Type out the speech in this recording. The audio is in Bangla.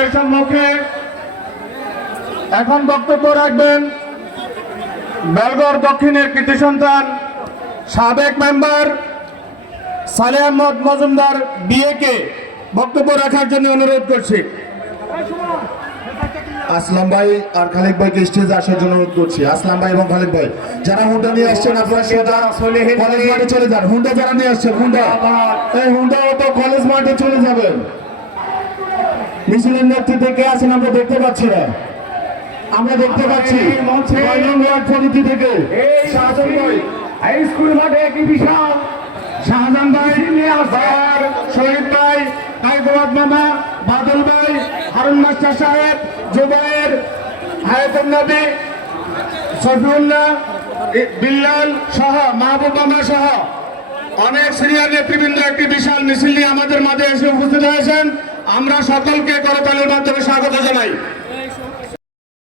আপনাদের সম্মুখে এখন বক্তব্য রাখবেন বেলগড় দক্ষিণের কৃতি সন্তান সাবেক মেম্বার সালেহ আহমদ মজুমদার বিএকে বক্তব্য রাখার জন্য অনুরোধ করছি। আসলাম ভাই আর খালেক ভাইকে স্টেজে আসার জন্য অনুরোধ করছি। আসলাম ভাই এবং খালেক ভাই যারা হুন্ডা নিয়ে আসছেন আপনারা সোজা কলেজ মাঠে চলে যান। হুন্ডা যারা নিয়ে আসছেন এই হুন্ডা তো কলেজ মাঠে চলে যাবেন। মিছিলের নেতৃত্বে কে আছেন আমরা দেখতে পাচ্ছি না, আমরা দেখতে পাচ্ছি সমিতি থেকে শাহজাহান ভাই হাই স্কুল মাঠে কি বিশাল শাহজাহান ভাই আর শহীদ ভাই কায়দাবাদ মামা বাদল ভাই হারুন মাস্টার সাহেব জুবাইর হায়াতুন নবী সফিউল্লাহ বিল্লাল সহ মাহবুব মামা সহ অনেক সিনিয়র নেতৃবৃন্দ একটি বিশাল মিছিল নিয়ে আমাদের মাঝে এসে উপস্থিত হয়েছেন। আমরা সকলকে করতালির মাধ্যমে স্বাগত জানাই।